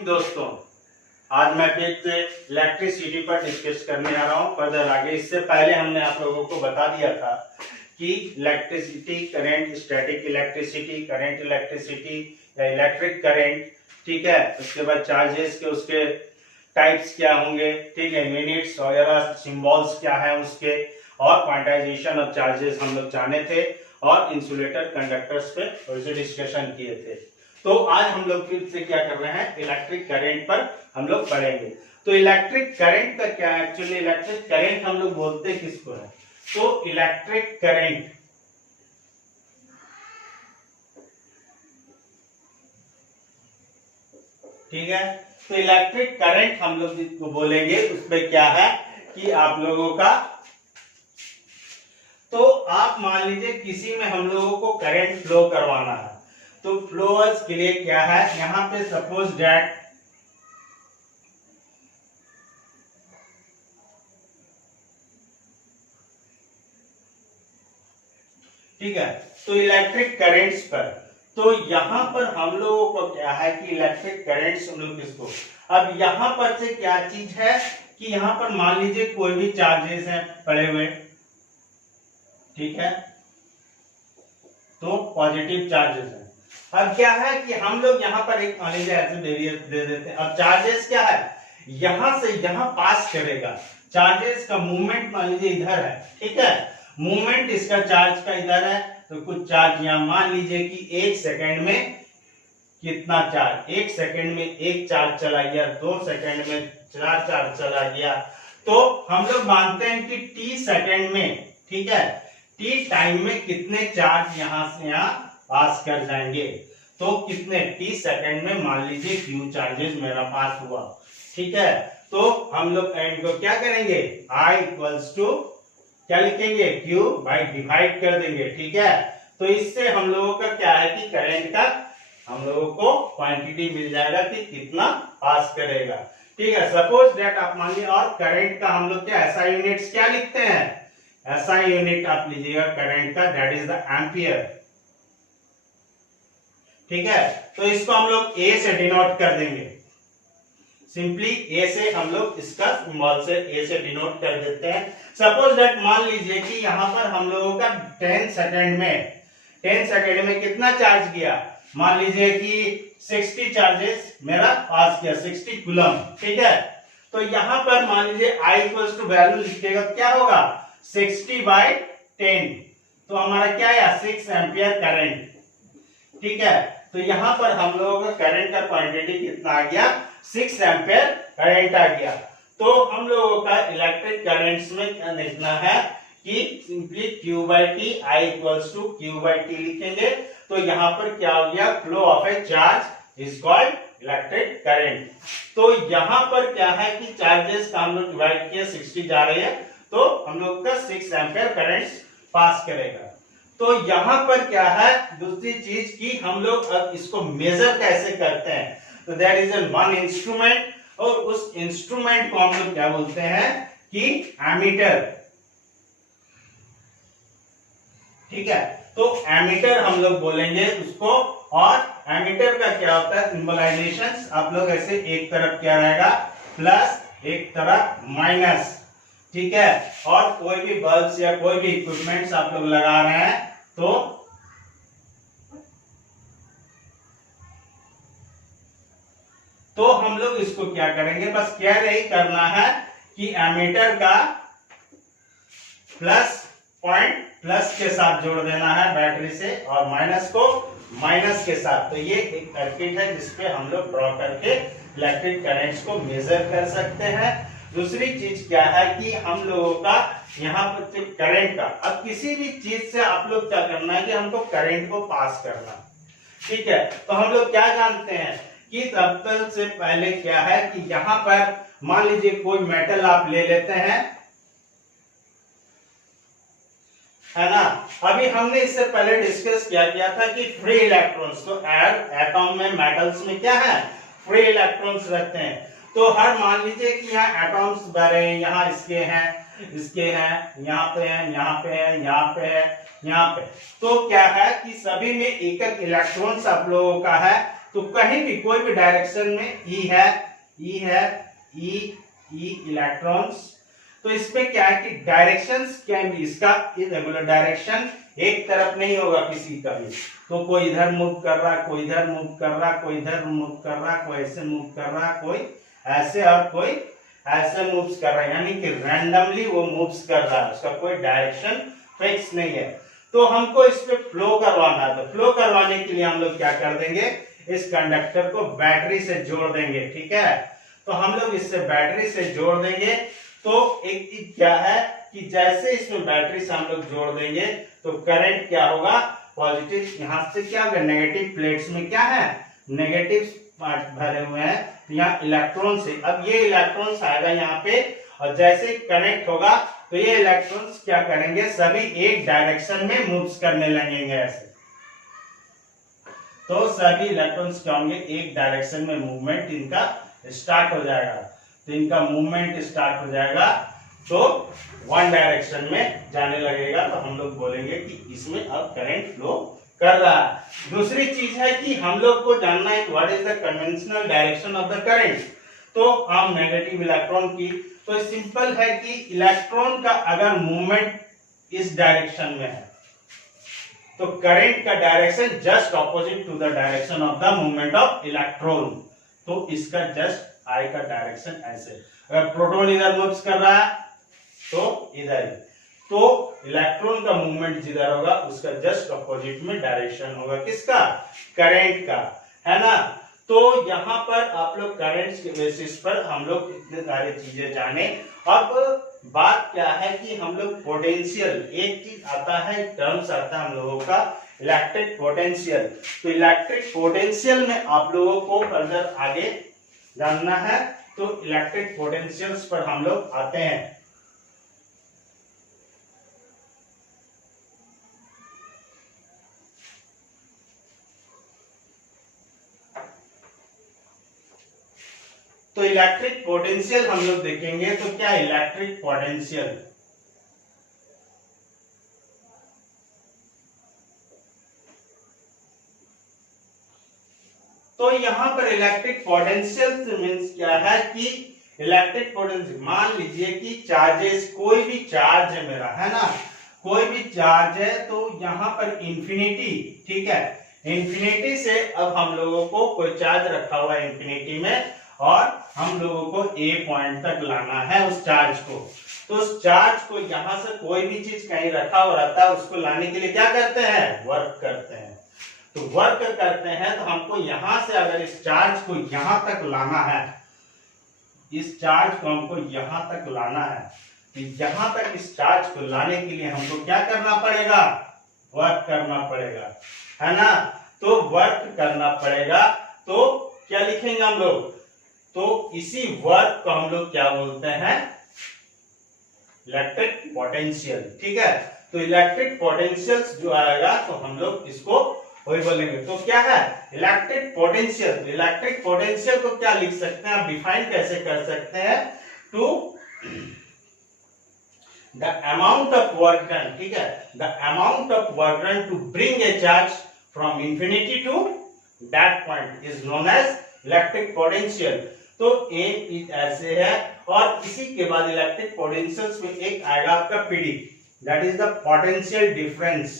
दोस्तों, आज मैं फिर से इलेक्ट्रिसिटी पर डिस्कस करने आ रहा हूँ फर्दर आगे। इससे पहले हमने आप लोगों को बता दिया था कि electricity, current, static electricity, current electricity या इलेक्ट्रिक करंट, ठीक है। उसके बाद चार्जेस के उसके टाइप्स क्या होंगे, ठीक है, मिनट्स वगैरह सिंबल्स क्या है उसके, और क्वांटाइजेशन ऑफ चार्जेस हम लोग जाने थे, और इंसुलेटर कंडक्टर्स पे थोड़ी सी डिस्कशन किए थे। तो आज हम लोग फिर से क्या कर रहे हैं, इलेक्ट्रिक करंट पर हम लोग पढ़ेंगे। तो इलेक्ट्रिक करंट का क्या है, एक्चुअली इलेक्ट्रिक करंट हम लोग बोलते किसको है, तो इलेक्ट्रिक करंट, ठीक है। तो इलेक्ट्रिक करंट हम लोग जिसको बोलेंगे उसमें क्या है कि आप लोगों का, तो आप मान लीजिए किसी में हम लोगों को करंट फ्लो करवाना है, तो फ्लोअर्स के लिए क्या है, यहां पे सपोज दैट ठीक है, तो इलेक्ट्रिक करंट्स पर, तो यहां पर हम लोगों को क्या है कि इलेक्ट्रिक करंट्स हम लोग किसको, अब यहां पर से क्या चीज है कि यहां पर मान लीजिए कोई भी चार्जेस हैं पड़े हुए, ठीक है, तो पॉजिटिव चार्जेस है। अब क्या है कि हम लोग यहाँ पर एक मान लीजिए ऐसे वेरिएबल दे देते हैं। अब चार्जेस क्या है, यहां से यहां पास करेगा, चार्जेस का मूवमेंट मान लीजिए इधर है, ठीक है, मूवमेंट इसका चार्ज का इधर है, तो कुछ चार्ज यहां मान लीजिए कि 1 सेकेंड में कितना चार्ज, 1 सेकेंड में 1 चार्ज चला गया, 2 सेकेंड में 4 चार्ज चला गया। तो हम लोग मानते हैं कि t सेकेंड में, ठीक है, t टाइम में कितने चार्ज यहां से यहां पास कर जाएंगे, तो कितने t सेकेंड में मान लीजिए q चार्जेस मेरा पास हुआ, ठीक है। तो हम लोग एंड को क्या करेंगे, I इक्वल्स टू क्या लिखेंगे, q बाई डिवाइड कर देंगे, ठीक है। तो इससे हम लोगों का क्या है कि करंट का हम लोगों को क्वांटिटी मिल जाएगा कि कितना पास करेगा, ठीक है। सपोज दैट आप मान लीजिए, और करंट का हम लोग क्या ऐसा यूनिट्स क्या लिखते हैं, ऐसा यूनिट आप लीजिएगा करंट का, दैट इज द एम्पियर, ठीक है। तो इसको हम लोग ए से डिनोट कर देंगे, सिंपली ए से हम लोग इसका सिंबल से ए से डिनोट कर देते हैं। सपोज दैट मान लीजिए कि यहां पर हम लोगों का 10 सेकेंड में कितना चार्ज किया, मान लीजिए कि 60 चार्जेस मेरा पास किया, 60 कूलम, ठीक है। तो यहां पर मान लीजिए I इक्वल्स टू वैल्यू लिखिएगा, क्या होगा 60/10, तो हमारा क्या है 6 एम्पियर करंट, ठीक है। तो यहां पर हम लोगों का करंट का क्वांटिटी कितना आ गया, 6 एम्पियर करंट आ गया। तो हम लोगों का इलेक्ट्रिक करंट्स में क्या लिखना है कि simply Q/T, I equals to Q/T लिखेंगे। तो यहाँ पर क्या हो गया, flow of A charge is called electric current. तो यहाँ पर क्या है कि चार्जेस का हम लोग डिवाइड किया, 60 जा रही है, तो हम लोग का 6 एम्पियर करंट पास करेगा। तो यहाँ पर क्या है दूसरी चीज कि हम लोग अब इसको मेजर कैसे करते हैं, तो that is an one instrument, और उस इंस्ट्रूमेंट को हम लोग क्या बोलते हैं कि एमीटर, ठीक है। तो एमीटर हम लोग बोलेंगे उसको, और एमीटर का क्या होता है सिंबलाइजेशन, आप लोग ऐसे एक तरफ क्या रहेगा प्लस, एक तरफ माइनस, ठीक है। और कोई भी बल्ब या कोई भी इक्विपमेंट्स आप लोग लगा रहे हैं तो हम लोग इसको क्या करेंगे, बस क्या यही करना है कि एमीटर का प्लस पॉइंट प्लस के साथ जोड़ देना है बैटरी से, और माइनस को माइनस के साथ। तो ये एक सर्किट है जिसपे हम लोग ड्रॉ करके इलेक्ट्रिक करंट्स को मेजर कर सकते हैं। दूसरी चीज क्या है कि हम लोगों का यहाँ पर करंट का, अब किसी भी चीज से आप लोग क्या करना है कि हमको करंट को पास करना, ठीक है। तो हम लोग क्या जानते हैं कि सबसे से पहले क्या है कि यहाँ पर मान लीजिए कोई मेटल आप ले लेते हैं, है ना। अभी हमने इससे पहले डिस्कस किया था कि फ्री इलेक्ट्रॉन्स, तो एटॉम में, मेटल्स में क्या है फ्री इलेक्ट्रॉन्स रहते हैं। तो हर मान लीजिए कि यहाँ एटॉम्स भरे हैं, यहाँ इसके हैं, यहाँ पे हैं, यहाँ पे हैं, यहाँ पे है, यहाँ पे, तो क्या है कि सभी में एक एक इलेक्ट्रॉन्स आप लोगों का है, तो कहीं भी कोई भी डायरेक्शन में ई है, ई इलेक्ट्रॉन्स। तो इसमें क्या है कि डायरेक्शंस कैन बी, इसका इरेगुलर डायरेक्शन एक तरफ नहीं होगा किसी का भी। तो कोई इधर मूव कर रहा, कोई इधर मूव कर रहा, कोई इधर मूव कर रहा, कोई ऐसे मूव कर रहा, कोई ऐसे और कोई ऐसे मूव्स कर रहा है, यानी कि रैंडमली वो मूव्स कर रहा है, उसका कोई डायरेक्शन फिक्स नहीं है। तो हमको इस पे फ्लो करवाना है, तो फ्लो करवाने के लिए हम लोग क्या कर देंगे, इस कंडक्टर को बैटरी से जोड़ देंगे। ठीक है, तो हम लोग इससे बैटरी से जोड़ देंगे। तो एक चीज क्या है कि जैसे इसमें बैटरी से हम लोग जोड़ देंगे तो करंट क्या होगा, पॉजिटिव, यहाँ से क्या होगा, नेगेटिव प्लेट्स में क्या है, नेगेटिव पार्ट भरे हुए हैं, तो यहाँ इलेक्ट्रॉन से, अब ये इलेक्ट्रॉन्स आएगा यहाँ पे, और जैसे कनेक्ट होगा तो ये इलेक्ट्रॉन्स क्या करेंगे, सभी एक डायरेक्शन में मूव्स करने लगेंगे ऐसे। तो सभी इलेक्ट्रॉन्स क्या होंगे, एक डायरेक्शन में मूवमेंट इनका स्टार्ट हो जाएगा। तो इनका मूवमेंट स्टार्ट हो जाएगा तो वन डायरेक्शन में जाने लगेगा, तो हम लोग बोलेंगे कि इसमें अब करंट फ्लो कर रहा है। दूसरी चीज है कि हम लोग को जानना है what is the conventional direction of the current. तो हम नेगेटिव इलेक्ट्रॉन की, तो सिंपल है कि इलेक्ट्रॉन का अगर मूवमेंट इस डायरेक्शन में है तो करंट का direction just opposite to the direction of the movement of electron. तो इसका जस्ट आई का डायरेक्शन ऐसे, अगर प्रोटॉन इधर मूव्स कर रहा है तो इधर ही, तो इलेक्ट्रॉन का मूवमेंट जिधर होगा उसका जस्ट ऑपोजिट में डायरेक्शन होगा किसका, करंट का, है ना। तो यहाँ पर आप लोग करंट्स के बेसिस पर हम लोग इतने सारे चीजें जाने। अब बात क्या है कि हम लोग पोटेंशियल, एक चीज आता है, टर्म्स आता है हम लोगों का इलेक्ट्रिक पोटेंशियल। तो इलेक्ट्रिक पोटेंशियल में आप लोगों को फर्दर आगे जानना है, तो इलेक्ट्रिक पोटेंशियल्स पर हम लोग आते हैं। तो इलेक्ट्रिक पोटेंशियल हम लोग देखेंगे, तो क्या इलेक्ट्रिक पोटेंशियल, तो यहां पर इलेक्ट्रिक पोटेंशियल मींस क्या है कि इलेक्ट्रिक पोटेंशियल, मान लीजिए कि चार्जेस, कोई भी चार्ज है मेरा, है ना, कोई भी चार्ज है, तो यहां पर इंफिनिटी, ठीक है, इंफिनिटी से अब हम लोगों को कोई चार्ज रखा हुआ है इंफिनिटी में, और हम लोगों को ए पॉइंट तक लाना है उस चार्ज को। तो उस चार्ज को यहां से कोई भी चीज कहीं रखा हुआ रहता है, उसको लाने के लिए क्या करते हैं, वर्क करते हैं। तो वर्क करते हैं, तो हमको यहां से अगर इस चार्ज को यहां तक लाना है, इस चार्ज को हमको यहां तक लाना है, तो यहां तक इस चार्ज को लाने के लिए हमको क्या करना पड़ेगा, वर्क करना पड़ेगा, है ना। तो वर्क करना पड़ेगा, तो क्या लिखेंगे हम लोग, तो इसी वर्क को हम लोग क्या बोलते हैं, इलेक्ट्रिक पोटेंशियल। ठीक है, तो इलेक्ट्रिक पोटेंशियल जो आएगा तो हम लोग इसको वही बोलेंगे। तो क्या है इलेक्ट्रिक पोटेंशियल, इलेक्ट्रिक पोटेंशियल को क्या लिख सकते हैं, आप डिफाइन कैसे कर सकते हैं, to the amount of work done, ठीक है, the amount of work done to bring a charge from infinity to that point is known as electric potential. तो एक ऐसे है, और इसी के बाद इलेक्ट्रिक पोटेंशियल्स में एक आएगा आपका PD, that is the potential difference.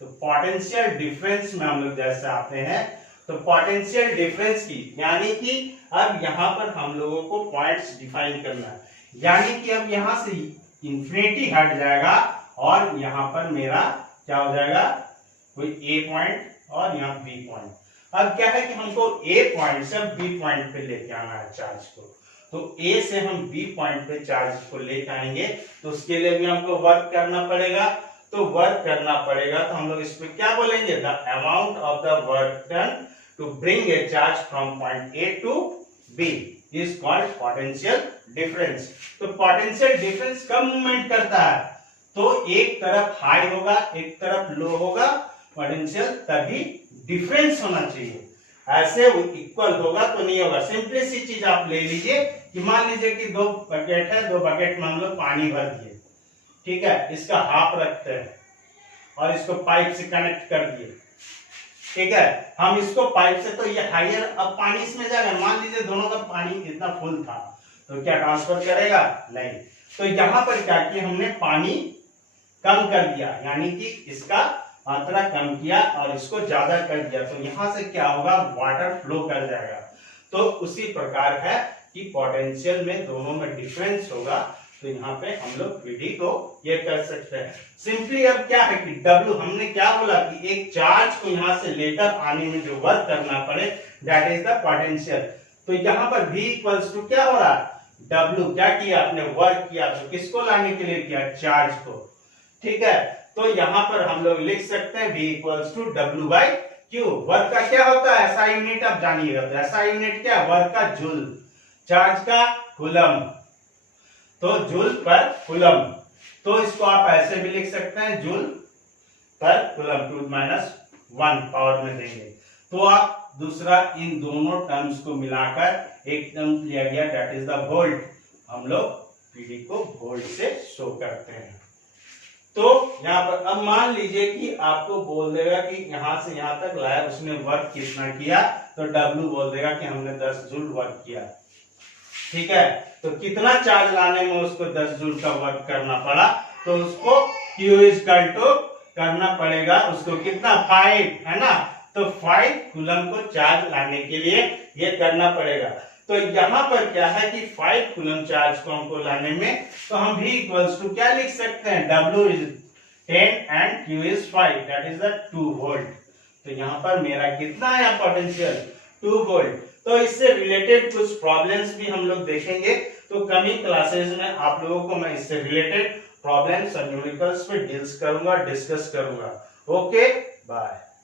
तो पोटेंशियल डिफरेंस में हम लोग जैसे आते हैं, तो पोटेंशियल डिफरेंस की, यानी कि अब यहां पर हम लोगों को पॉइंट्स डिफाइन करना है, यानी कि अब यहां से इंफिनिटी हट जाएगा और यहां पर मेरा क्या हो जाएगा, कोई ए पॉइंट और यहाँ बी पॉइंट। अब क्या है कि हमको ए पॉइंट से बी पॉइंट पे लेके आना है चार्ज को, तो ए से हम बी पॉइंट पे चार्ज को लेके आएंगे, तो उसके लिए भी हमको वर्क करना पड़ेगा। तो वर्क करना पड़ेगा, तो हम लोग इस पे क्या बोलेंगे, the amount of the work done to bring a charge from point A to B is called potential difference. तो पोटेंशियल डिफरेंस कब मूवमेंट करता है, तो एक तरफ हाई होगा एक तरफ लो होगा पोटेंशियल, तभी डिफरेंस होना चाहिए, ऐसे वो इक्वल होगा तो नहीं होगा। सिंपली सी चीज आप ले लीजिए कि मान लीजिए कि 2 बकेट है, 2 बकेट में हम लोग पानी भर दिए, ठीक है, इसका हाफ रखते हैं, और इसको पाइप से कनेक्ट कर दिए, ठीक है। हम इसको पाइप से, तो ये हायर, अब पानी इसमें जाएगा, मान लीजिए दोनों का पानी इतना फुल था तो क्या ट्रांसफर करेगा? नहीं। तो यहाँ पर क्या किया हमने, पानी कम कर दिया, यानी कि इसका मात्रा कम किया और इसको ज्यादा कर दिया, तो यहां से क्या होगा, वाटर फ्लो कर जाएगा। तो उसी प्रकार है कि पोटेंशियल में दोनों में डिफरेंस होगा, तो यहाँ पे हम लोग विधि को ये कर सकते हैं सिंपली। अब क्या है कि W, हमने क्या बोला कि एक चार्ज को यहाँ से लेकर आने में जो वर्क करना पड़े, दैट इज द पोटेंशियल। तो यहाँ पर V इक्वल्स टू क्या हो रहा है, W क्या किया आपने, वर्क किया, तो किसको लाने के लिए किया, चार्ज को, ठीक है। तो यहाँ पर हम लोग लिख सकते हैं V equals to W by Q। Work का क्या होता है, ऐसा यूनिट आप जानिएगा, तो ऐसा यूनिट क्या, वर्क का जूल, चार्ज का कूलम, तो जूल पर कूलम। तो इसको आप ऐसे भी लिख सकते हैं, जूल पर कूलम, 2 - 1 पावर में देंगे। तो आप दूसरा इन दोनों टर्म्स को मिलाकर एक टर्म लिया गया, दैट इज द वोल्ट। हम लोग पीडी को वोल्ट से शो करते हैं। तो यहाँ पर अब मान लीजिए कि आपको बोल देगा कि यहां से यहां तक लाया, उसने वर्क कितना किया, तो W बोल देगा कि हमने 10 जूल वर्क किया, ठीक है। तो कितना चार्ज लाने में उसको 10 जूल का वर्क करना पड़ा, तो उसको Q इक्वल टू करना पड़ेगा, उसको कितना, 5, है ना। तो 5 कूलम को चार्ज लाने के लिए ये करना पड़ेगा। तो यहाँ पर क्या है कि 5 कूलम चार्ज को हमको लाने में, तो हम V इक्वल्स टू क्या लिख सकते हैं, W is 10 and Q is 5, that is the 2 volt. तो यहाँ पर मेरा कितना है पोटेंशियल, 2 वोल्ट। तो इससे रिलेटेड कुछ प्रॉब्लम्स भी हम लोग देखेंगे, तो कमिंग क्लासेस में आप लोगों को मैं इससे रिलेटेड प्रॉब्लम्स और न्यूमेरिकल्स पे डील्स करूंगा, डिस्कस करूंगा। Okay, bye.